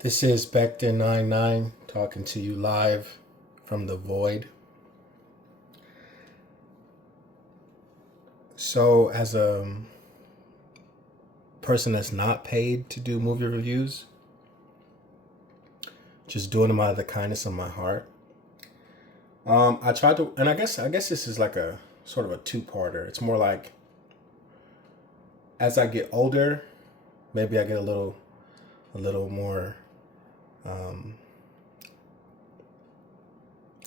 This is Becton99 talking to you live from the void. So, as a person that's not paid to do movie reviews, just doing them out of the kindness of my heart. I tried to, and I guess this is like a sort of a two-parter. It's more like as I get older, maybe I get a little more um,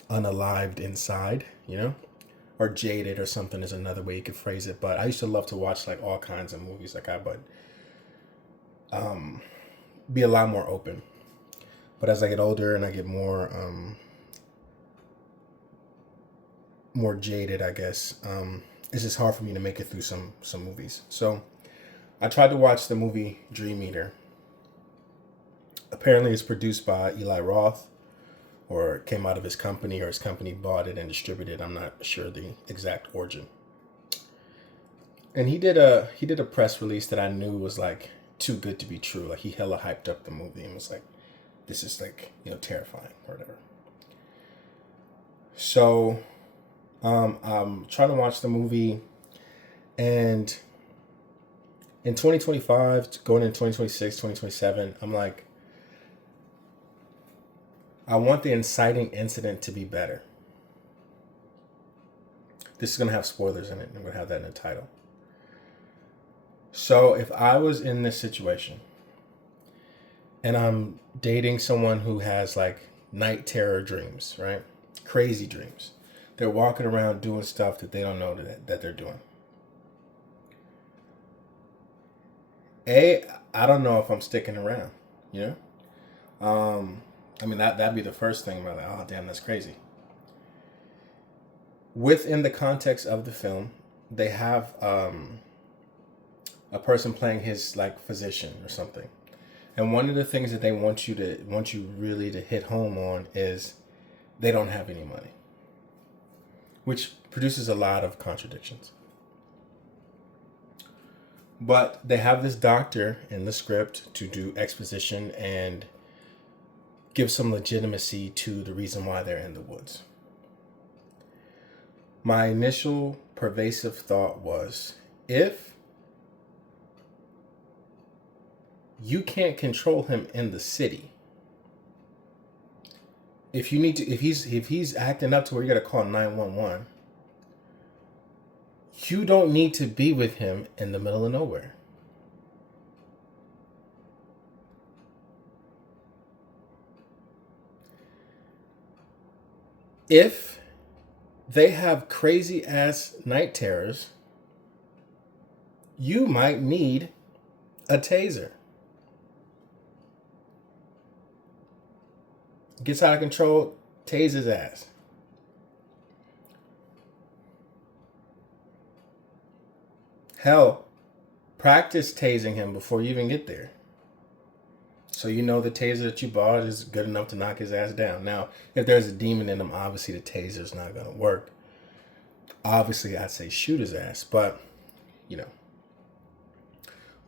unalived inside, or jaded or something is another way you could phrase it. But I used to love to watch like all kinds of movies, but um, be a lot more open. But as I get older and I get more jaded, I guess it's just hard for me to make it through some movies. So I tried to watch the movie Dream Eater. Apparently, it's produced by Eli Roth, or it came out of his company, or his company bought it and distributed it. I'm not sure the exact origin. And he did a press release that I knew was like too good to be true. Like he hella hyped up the movie and was like, "This is like terrifying or whatever." So I'm trying to watch the movie, and in 2025, going into 2026, 2027, I'm like, I want the inciting incident to be better. This is going to have spoilers in it, and I'm going to have that in the title. So if I was in this situation and I'm dating someone who has like night terror dreams, right? Crazy dreams. They're walking around doing stuff that they don't know that they're doing. I don't know if I'm sticking around, you know? I mean, that'd be the first thing. About like, oh, damn, that's crazy. Within the context of the film, they have a person playing his like physician or something. And one of the things that they want you really to hit home on is they don't have any money, which produces a lot of contradictions. But they have this doctor in the script to do exposition and give some legitimacy to the reason why they're in the woods. My initial pervasive thought was, if you can't control him in the city, if you need to, if he's acting up to where you got to call 911, you don't need to be with him in the middle of nowhere. If they have crazy ass night terrors, you might need a taser. Gets out of control, tase his ass. Hell, practice tasing him before you even get there. So you know the taser that you bought is good enough to knock his ass down. Now, if there's a demon in him, obviously the taser's not going to work. Obviously, I'd say shoot his ass. But, you know,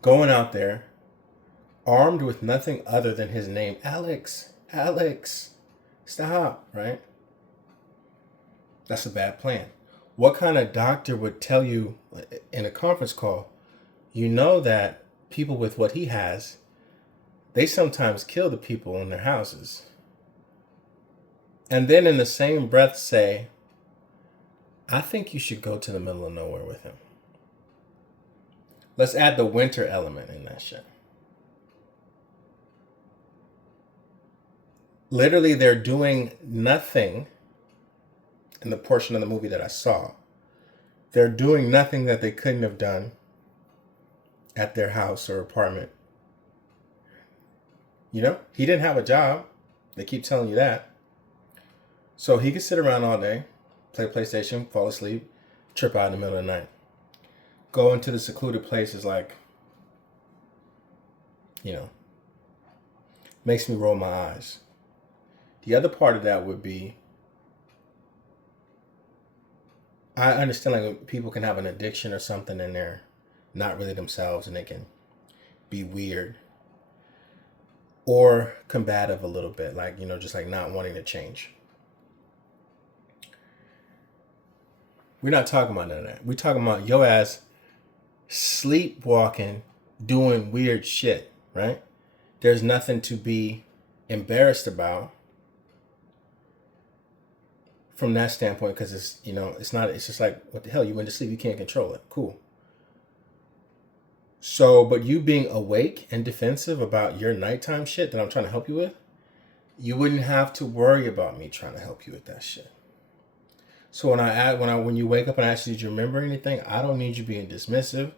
going out there, armed with nothing other than his name, Alex, stop, right? That's a bad plan. What kind of doctor would tell you in a conference call, you know that people with what he has, they sometimes kill the people in their houses. And then in the same breath say, I think you should go to the middle of nowhere with him. Let's add the winter element in that shit. Literally, they're doing nothing in the portion of the movie that I saw. They're doing nothing that they couldn't have done at their house or apartment. You know, he didn't have a job. They keep telling you that. So he could sit around all day, play PlayStation, fall asleep, trip out in the middle of the night. Go into the secluded places like, makes me roll my eyes. The other part of that would be, I understand like people can have an addiction or something and they're not really themselves and they can be weird. or combative a little bit, like, you know, just like not wanting to change. We're not talking about none of that. We're talking about your ass sleepwalking, doing weird shit, right? There's nothing to be embarrassed about from that standpoint, because it's, you know, it's not, it's just like, what the hell, you went to sleep, you can't control it. Cool. So, but you being awake and defensive about your nighttime shit that I'm trying to help you with, you wouldn't have to worry about me trying to help you with that shit. So when you wake up and I ask you, did you remember anything? I don't need you being dismissive.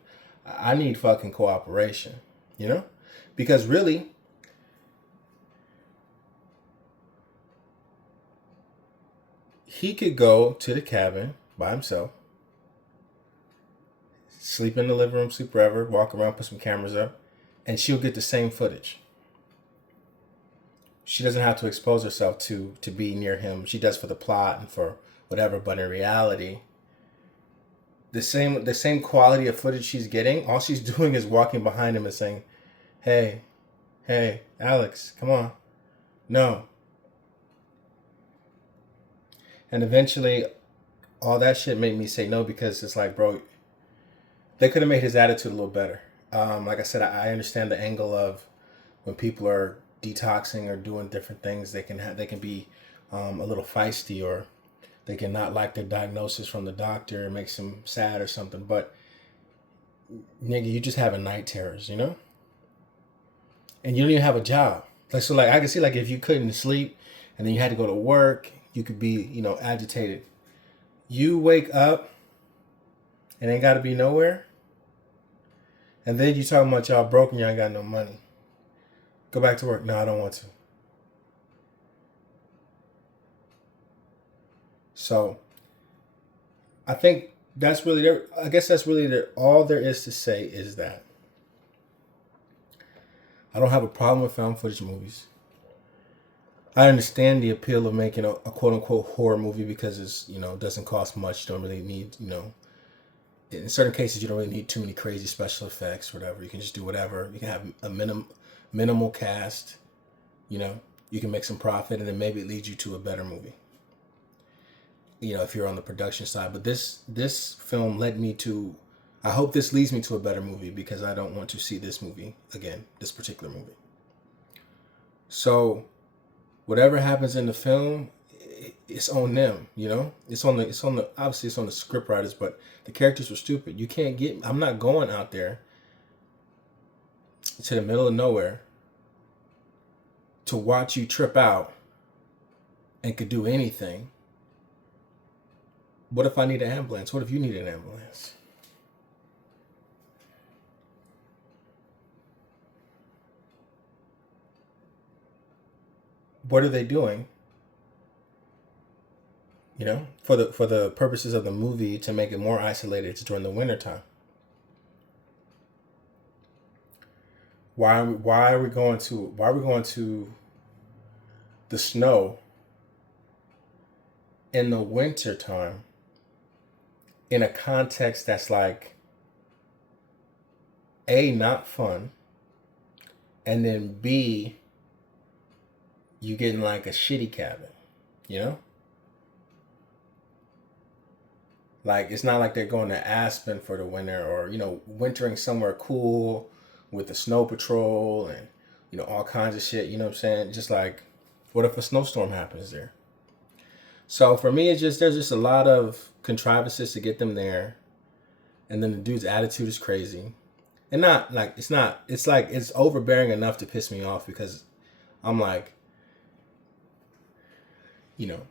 I need fucking cooperation, you know? Because really, he could go to the cabin by himself, sleep in the living room, sleep wherever, walk around, put some cameras up, and she'll get the same footage. She doesn't have to expose herself to be near him. She does for the plot and for whatever, but in reality, the same quality of footage she's getting, all she's doing is walking behind him and saying, hey, Alex, come on. No. And eventually, all that shit made me say no, because it's like, bro, they could have made his attitude a little better. Like I said, I understand the angle of when people are detoxing or doing different things, they can be a little feisty, or they can not like their diagnosis from the doctor. It makes them sad or something. But nigga, you just having night terrors, you know? And you don't even have a job. Like, so like I can see, like, if you couldn't sleep and then you had to go to work, you could be, you know, agitated. You wake up and ain't gotta be nowhere. And then you talking about y'all broke and y'all ain't got no money. Go back to work. No, I don't want to. So I think that's really there. I guess that's really there. All there is to say is that I don't have a problem with found footage movies. I understand the appeal of making a quote unquote horror movie, because it's, you know, it doesn't cost much. You don't really need, you know, in certain cases you don't really need too many crazy special effects or whatever. You can just do whatever. You can have a minimal cast, you know, you can make some profit, and then maybe it leads you to a better movie, you know, if you're on the production side. But this film led me to, I hope this leads me to a better movie, because I don't want to see this movie again, this particular movie. So whatever happens in the film, it's on them, you know? It's on the obviously it's on the script writers, but the characters were stupid. You can't get, I'm not going out there to the middle of nowhere to watch you trip out and could do anything. What if I need an ambulance? What if you need an ambulance? What are they doing? You know, for the purposes of the movie, to make it more isolated, it's during the wintertime. Why are we going to the snow in the wintertime in a context that's like, A, not fun, and then B, you getting like a shitty cabin, you know? Like, it's not like they're going to Aspen for the winter, or, you know, wintering somewhere cool with the snow patrol and, you know, all kinds of shit, you know what I'm saying? Just like, what if a snowstorm happens there? So for me, it's just, there's just a lot of contrivances to get them there. And then the dude's attitude is crazy. And not like, it's like, it's overbearing enough to piss me off, because I'm like, you know,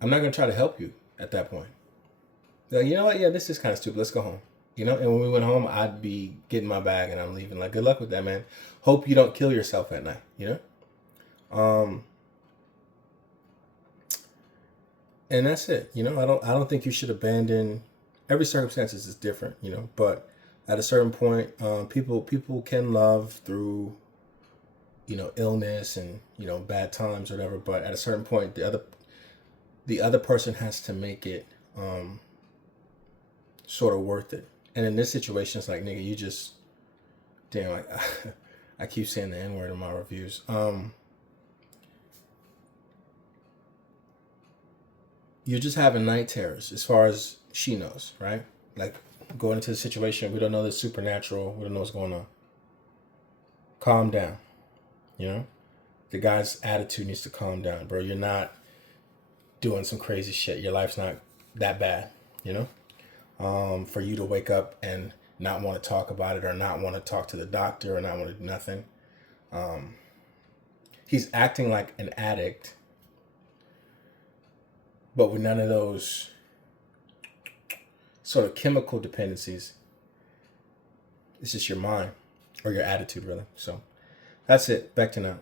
I'm not going to try to help you at that point. Like, you know what? Yeah, this is kind of stupid. Let's go home. You know, and when we went home, I'd be getting my bag and I'm leaving. Like, good luck with that, man. Hope you don't kill yourself at night, you know? And that's it. You know, I don't think you should abandon, every circumstance is different, you know, but at a certain point, people can love through, you know, illness and, you know, bad times or whatever, but at a certain point, the other person has to make it sort of worth it. And in this situation, it's like, nigga, you just, damn, I keep saying the N-word in my reviews. You're just having night terrors as far as she knows, right? Like going into the situation, we don't know the supernatural, we don't know what's going on. Calm down, you know? The guy's attitude needs to calm down, bro. You're not doing some crazy shit. Your life's not that bad, you know? For you to wake up and not want to talk about it or not want to talk to the doctor or not want to do nothing. He's acting like an addict, but with none of those sort of chemical dependencies. It's just your mind or your attitude, really. So that's it. Back to now.